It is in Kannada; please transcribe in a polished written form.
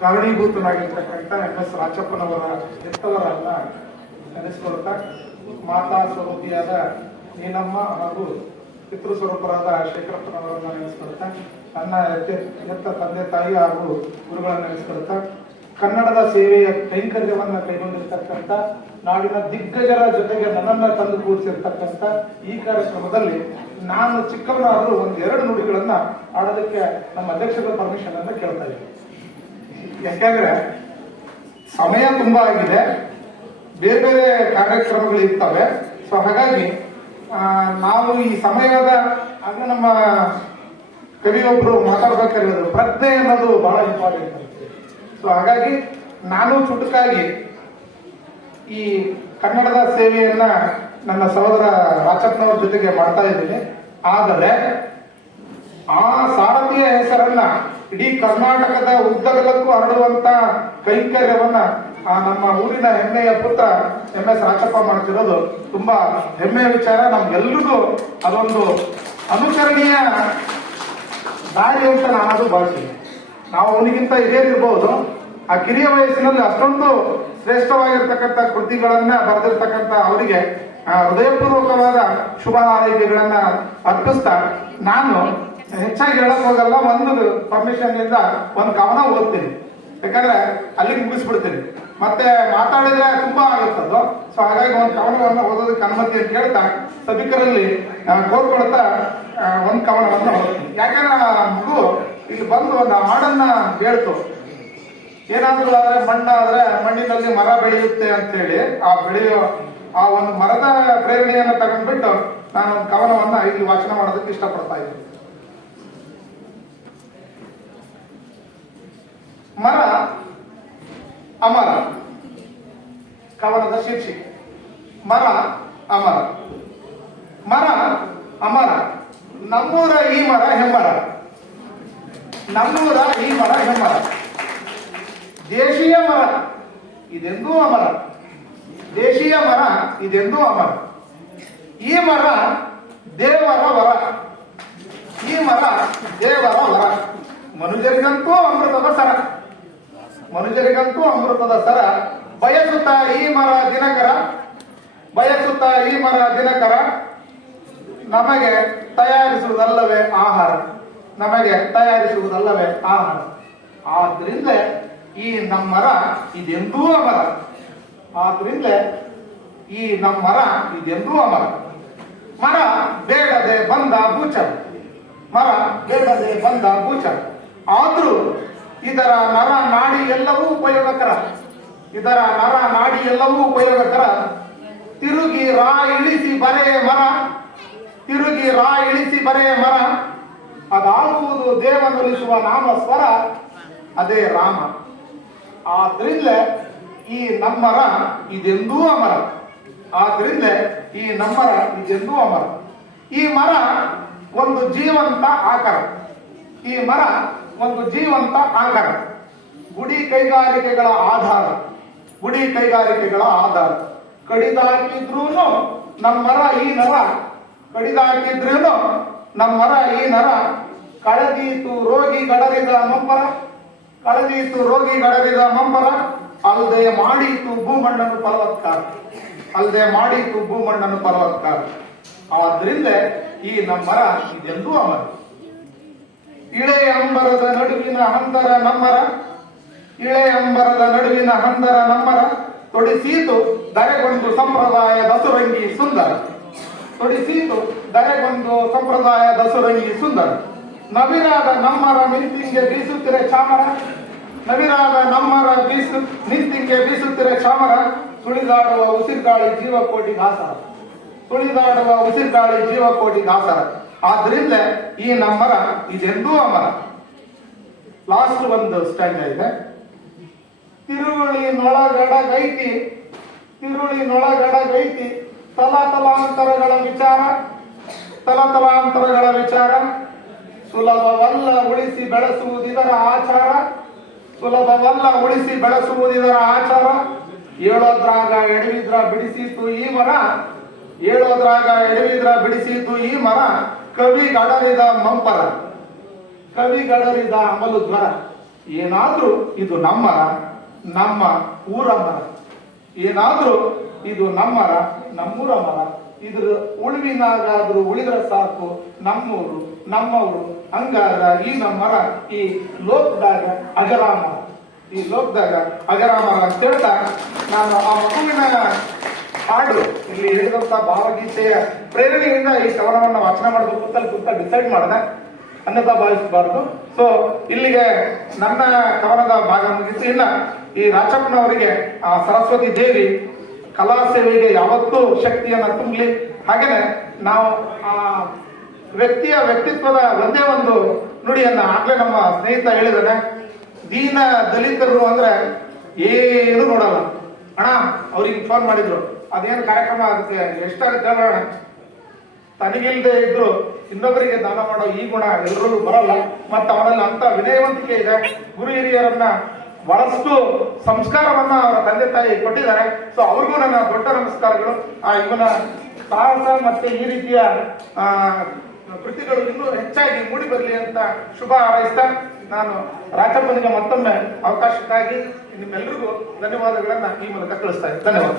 ಕಾರಣೀಭೂತನಾಗಿರ್ತಕ್ಕಂಥ MS ರಾಚಪ್ಪನವರ ಹೆತ್ತವರನ್ನ ನೆನೆಸಿಕೊಳ್ತಾ ಮಾತಾ ಸ್ವರೂಪಿಯಾದ ನೀನಮ್ಮ ಹಾಗೂ ಪಿತೃ ಸ್ವರೂಪರಾದ ಶೇಖರಪ್ಪನವರನ್ನ ನೆನೆಸಿಕೊಳ್ತಾ ನನ್ನ ಹೆತ್ತ ತಂದೆ ತಾಯಿ ಹಾಗೂ ಗುರುಗಳನ್ನ ನೆನೆಸಿಕೊಳ್ತಾ ಕನ್ನಡದ ಸೇವೆಯ ಕೈಂಕರ್ಯವನ್ನ ಕೈಗೊಂಡಿರ್ತಕ್ಕಂಥ ನಾಡಿನ ದಿಗ್ಗಜರ ಜೊತೆಗೆ ನನ್ನನ್ನ ತಂದು ಕೂಡಿಸಿರ್ತಕ್ಕಂಥ ಈ ಕಾರ್ಯಕ್ರಮದಲ್ಲಿ ನಾನು ಚಿಕ್ಕವನಾದರೂ ಒಂದೆರಡು ನುಡಿಗಳನ್ನ ಆಡೋದಕ್ಕೆ ನಮ್ಮ ಅಧ್ಯಕ್ಷರ ಪರ್ಮಿಷನ್ ಅನ್ನ ಕೇಳ್ತಾ ಇದ್ದೀನಿ. ಯಾಕಂದ್ರೆ ಸಮಯ ತುಂಬಾ ಆಗಿದೆ, ಬೇರೆ ಬೇರೆ ಕಾರ್ಯಕ್ರಮಗಳು ಇರ್ತವೆ. ಸೊ ಹಾಗಾಗಿ ನಾವು ಈ ಸಮಯದ ಆಗ ನಮ್ಮ ಕವಿಯೊಬ್ರು ಮಾತಾಡ್ಬೇಕಾಗಿರೋದು ಪ್ರಜ್ಞೆ ಅನ್ನೋದು ಬಹಳ ಇಂಪಾರ್ಟೆಂಟ್ ಅಂತ. ಸೊ ಹಾಗಾಗಿ ನಾನು ಚುಟುಕಾಗಿ ಈ ಕನ್ನಡದ ಸೇವೆಯನ್ನ ನನ್ನ ಸಹೋದರ ರಾಚಪ್ಪನವ್ರ ಜೊತೆಗೆ ಮಾಡ್ತಾ ಇದ್ದೀನಿ. ಆದರೆ ಆ ಸಾರಥಿಯ ಹೆಸರನ್ನ ಇಡೀ ಕರ್ನಾಟಕದ ಉದ್ದಗಲಕ್ಕೂ ಹರಡುವಂತ ಕೈಂಕರ್ಯವನ್ನ ನಮ್ಮ ಊರಿನ ಹೆಮ್ಮೆಯ ಪುತ್ರ MS ರಾಚಪ್ಪ ಮಾಡ್ತಿರೋದು ತುಂಬಾ ಹೆಮ್ಮೆಯ ವಿಚಾರ. ನಮ್ಗೆಲ್ರಿಗೂ ಅದೊಂದು ಅನುಕರಣೀಯ ದಾರಿ ಅಂತ ನಾನದು ಭಾವಿಸ್ತೀನಿ. ನಾವು ಅವನಿಗಿಂತ ಹಿರಿಯರಿರ್ಬಹುದು, ಆ ಕಿರಿಯ ವಯಸ್ಸಿನಲ್ಲಿ ಅಷ್ಟೊಂದು ಶ್ರೇಷ್ಠವಾಗಿರ್ತಕ್ಕಂಥ ಕೃತಿಗಳನ್ನ ಬರೆದಿರ್ತಕ್ಕಂಥ ಅವರಿಗೆ ಹೃದಯಪೂರ್ವಕವಾದ ಶುಭ ಹಾರೈಕೆಗಳನ್ನ ಅರ್ಪಿಸ್ತಾ ನಾನು ಹೆಚ್ಚಾಗಿ ಹೇಳಕ್ ಹೋಗಲ್ಲ. ಒಂದು ಪರ್ಮಿಷನ್ ಇಂದ ಒಂದು ಕವನ ಓದ್ತೀನಿ, ಯಾಕಂದ್ರೆ ಅಲ್ಲಿಗೆ ಮುಗಿಸ್ಬಿಡ್ತೀನಿ, ಮತ್ತೆ ಮಾತಾಡಿದ್ರೆ ತುಂಬಾ ಆಗುತ್ತದು. ಸೊ ಹಾಗಾಗಿ ಒಂದು ಕವನವನ್ನು ಓದೋದಕ್ಕೆ ಅನುಮತಿ ಅಂತ ಕೇಳ್ತಾ ಸಭಿಕರಲ್ಲಿ ಕೋರ್ಕೊಳ್ತಾ ಒಂದು ಕವನವನ್ನು ಓದ್ತೀನಿ. ಯಾಕಂದ್ರೆ ಮಗು ಇಲ್ಲಿ ಬಂದು ಒಂದು ಹಾಡನ್ನ ಹೇಳ್ತು, ಏನಾದ್ರೂ ಆದ್ರೆ ಮಣ್ಣಾದ್ರೆ ಮಣ್ಣಿನಲ್ಲಿ ಮರ ಬೆಳೆಯುತ್ತೆ ಅಂತ ಹೇಳಿ ಆ ಒಂದು ಮರದ ಪ್ರೇರಣೆಯನ್ನ ತಗೊಂಡ್ಬಿಟ್ಟು ನಾನು ಒಂದು ಕವನವನ್ನ ಇಲ್ಲಿ ವಾಚನ ಮಾಡೋದಕ್ಕೆ ಇಷ್ಟಪಡ್ತಾ ಇದ್ದೀನಿ. ಮರ ಅಮರ. ಕವನದ ಶೀರ್ಷಿಕೆ ಮರ ಅಮರ. ಮರ ಅಮರ, ನಮ್ಮೂರ ಈ ಮರ ಹೆಮ್ಮರ. ನಮ್ಮೂರ ಈ ಮರ ಹೆಮ್ಮರ. ದೇಶೀಯ ಮರ ಇದೆಂದೂ ಅಮರ. ದೇಶೀಯ ಮರ ಇದೆಂದೂ ಅಮರ. ಈ ಮರ ದೇವರ ವರ. ಈ ಮರ ದೇವರ ವರ. ಮನುಜರಿಗಂತೂ ಅಮೃತದ ಸರ. ಮನುಜರಿಗಂತೂ ಅಮೃತದ ಸರ. ಬಯಸುತ್ತಾ ಈ ಮರ ದಿನಕರ. ಬಯಸುತ್ತಾ ಈ ಮರ ದಿನಕರ. ನಮಗೆ ತಯಾರಿಸುವುದಲ್ಲವೇ ಆಹಾರ. ನಮಗೆ ತಯಾರಿಸುವುದಲ್ಲವೇ ಆಹಾರ. ಆದ್ರಿಂದ ಈ ನಮ್ಮ ಮರ ಇದೆಂದೂ ಅಮರ. ಆದ್ರಿಂದ ಈ ನಮ್ಮ ಮರ ಇದೆಂದೂ ಅಮರ. ಮರ ಬೇಡದೆ ಬಂದ ಬೂಚರ. ಮರ ಬೇಡದೆ ಬಂದ ಬೂಚರ. ಆದ್ರೂ ಇದರ ನರ ನಾಡಿ ಎಲ್ಲವೂ ಉಪಯೋಗಕರ. ಇದರ ನರ ನಾಡಿ ಎಲ್ಲವೂ ಉಪಯೋಗಕರ. ತಿರುಗಿ ರಾ ಇಳಿಸಿ ಬರೆ ಮರ. ತಿರುಗಿ ರಾ ಇಳಿಸಿ ಬರೆ ಮರ. ಅದಾಗುವುದು ದೇವನೊಲಿಸುವ ನಾಮ ಸ್ವರ, ಅದೇ ರಾಮ. ಆದ್ರಿಂದ ಈ ನಮ್ಮರ ಇದೆಂದೂ ಅಮರ. ಆದ್ರಿಂದ ಈ ನಮ್ಮರ ಇದೆಂದೂ ಅಮರ. ಈ ಮರ ಒಂದು ಜೀವಂತ ಆಕಾರ. ಈ ಮರ ಒಂದು ಜೀವಂತ ಆಕಾರ. ಗುಡಿ ಕೈಗಾರಿಕೆಗಳ ಆಧಾರ. ಗುಡಿ ಕೈಗಾರಿಕೆಗಳ ಆಧಾರ. ಕಡಿದಾಕಿದ್ರೂ ನಮ್ಮರ ಈ ನರ. ಕಡಿದಾಕಿದ್ರೂ ನಮ್ಮರ ಈ ನರ. ಕಳೆದೀತು ರೋಗಿ ಗಡರಿದ ಮಂಪರ. ಕಳೆದೀತು ರೋಗಿ ಗಡರಿದ ಮಂಪರ. ಅಲ್ಲದೆ ಮಾಡೀತು ಭೂಮಣ್ಣನು ಫಲವತ್ಕಾರ. ಅಲ್ಲದೆ ಮಾಡೀತು ಭೂಮಣ್ಣನು ಫಲವತ್ಕಾರ. ಆದ್ರಿಂದ ಈ ನಮ್ಮರ ಇದೆಂದೂ ಅಮರ. ಇಳೆ ಅಂಬರದ ನಡುವಿನ ಹಂದರ ನಮ್ಮರ. ಇಳೆ ಅಂಬರದ ನಡುವಿನ ಹಂದರ ನಮ್ಮರ. ತೊಡಿಸೀತು ದರೆಗೊಂದು ಸಂಪ್ರದಾಯ ದಸುರಂಗಿ ಸುಂದರ. ತೊಡಿಸೀತು ದರೆಗೊಂದು ಸಂಪ್ರದಾಯ ದಸುರಂಗಿ ಸುಂದರ. ನವಿರಾದ ನಮ್ಮರ ಮಿಂತಿಂಗೆ ಬೀಸುತ್ತಿರೆ ಚಾಮರ. ನವಿರಾದ ನಮ್ಮರ ನಿಂತಿಂಗೆ ಬೀಸುತ್ತಿರೆ ಚಾಮರ. ಸುಳಿದಾಡುವ ಉಸಿರುಗಾಳಿ ಜೀವಕೋಟಿ ದಾಸರ. ಸುಳಿದಾಡುವ ಉಸಿರುಗಾಳಿ ಜೀವಕೋಟಿ ದಾಸರ. ಆದ್ರಿಂದ ಈ ನಮ್ಮರ ಇದೆಂದೂ ಅಮರ. ಲಾಸ್ಟ್ ಒಂದು ಸ್ಟ್ಯಾಂಡ್ ಇದೆ. ತಿರುಳಿ ನೊಳಗಡಗೈತಿ. ತಿರುಳಿ ನೊಳಗಡಗೈತಿ. ತಲಾಂತರಗಳ ವಿಚಾರ. ತಲಾಂತರಗಳ ವಿಚಾರ. ಸುಲಭವಲ್ಲ ಉಳಿಸಿ ಬೆಳೆಸುವುದಿದರ ಆಚಾರ. ಸುಲಭವಲ್ಲ ಉಳಿಸಿ ಬೆಳೆಸುವುದಿದರ ಆಚಾರ. ಏಳೋದ್ರಾಗ ಎಡವಿದ್ರ ಬಿಡಿಸಿತು ಈ ಮರ. ಏಳೋದ್ರಾಗ ಎಡವಿದ್ರ ಬಿಡಿಸಿತು ಈ ಮರ. ಕವಿ ಗಡರಿದ ಮಂಪರ. ಕವಿಗಳರಿದ ಅಮಲು ಜ್ವರ. ಏನಾದ್ರೂ ಇದು ನಮ್ಮರ, ನಮ್ಮ ಊರ ಮರ. ಏನಾದ್ರೂ ಇದು ನಮ್ಮರ, ನಮ್ಮೂರ ಮರ. ಇದ್ರ ಉಳಿವಿನಾಗಾದ್ರೂ ಉಳಿದ್ರೆ ಸಾಕು ನಮ್ಮೂರು, ನಮ್ಮವರು. ಹಂಗಾರ ಈ ನಮ್ಮರ ಈ ಲೋಕದಾಗ ಅಜರಾಮರ. ಈ ಲೋಕದಾಗ ಅಜರಾಮರ ಅಂತ ಹೇಳ್ತಾ ನಾನು ಆ ಮಗುವಿನ ಹಾಡು ಇಲ್ಲಿ ಹೇಳಿದಂತ ಭಾವಗೀತೆಯ ಪ್ರೇರಣೆಯಿಂದ ಈ ಕವನವನ್ನು ವಾಚನ ಮಾಡಬೇಕು ಅಂತ ಡಿಸೈಡ್ ಮಾಡಿದೆ. ಅನ್ಯತಾ ಭಾವಿಸಬಾರದು. ಸೊ ಇಲ್ಲಿಗೆ ನನ್ನ ಕವನದ ಭಾಗ ಮುಗಿಸಿ. ಇನ್ನ ಈ ರಾಚಪ್ಪನವರಿಗೆ ಆ ಸರಸ್ವತಿ ದೇವಿ ಕಲಾ ಸೇವೆಗೆ ಯಾವತ್ತೂ ಶಕ್ತಿಯನ್ನ ತುಂಬಲಿ. ಹಾಗೇನೆ ನಾವು ಆ ವ್ಯಕ್ತಿಯ ವ್ಯಕ್ತಿತ್ವದ ಒಂದೇ ಒಂದು ನುಡಿಯನ್ನ ಆಗ್ಲೇ ನಮ್ಮ ಸ್ನೇಹಿತ ಹೇಳಿದಾನೆ. ದೀನ ದಲಿತರು ಅಂದ್ರೆ ಏನು ನೋಡಲ್ಲ. ಅಣ್ಣ ಅವ್ರಿಗೆ ಫೋನ್ ಮಾಡಿದ್ರು, ಅದೇನು ಕಾರ್ಯಕ್ರಮ ಅದಕ್ಕೆ ಎಷ್ಟಾಗುತ್ತೆ ಹೇಳೋಣ. ತನಗಿಲ್ದೆ ಇದ್ರು ಇನ್ನೊಬ್ಬರಿಗೆ ದಾನ ಮಾಡೋ ಈ ಗುಣ ಎಲ್ಲರಿಗೂ ಬರಲ್ಲ. ಮತ್ತೆ ಅವರಲ್ಲಿ ಅಂತ ವಿನಯವಂತಿಕೆ ಇದೆ. ಗುರು ಹಿರಿಯರನ್ನ ಬಹಳಷ್ಟು ಸಂಸ್ಕಾರವನ್ನ ಅವರ ತಂದೆ ತಾಯಿ ಕೊಟ್ಟಿದ್ದಾರೆ. ಸೊ ಅವ್ರಿಗೂ ನನ್ನ ದೊಡ್ಡ ನಮಸ್ಕಾರಗಳು. ಇವನ ಸಾಹಸ ಮತ್ತೆ ಈ ರೀತಿಯ ಕೃತಿಗಳು ಇನ್ನೂ ಹೆಚ್ಚಾಗಿ ಮೂಡಿ ಬರಲಿ ಅಂತ ಶುಭ ಹಾರೈಸ್ತಾ ನಾನು ರಾಚಪ್ಪನಿಗೆ ಮತ್ತೊಮ್ಮೆ ಅವಕಾಶಕ್ಕಾಗಿ ನಿಮ್ಮೆಲ್ಲರಿಗೂ ಧನ್ಯವಾದಗಳನ್ನ ಈ ಮೂಲಕ ತಿಳಿಸ್ತಾ ಇದ್ದೀನಿ. ಧನ್ಯವಾದ.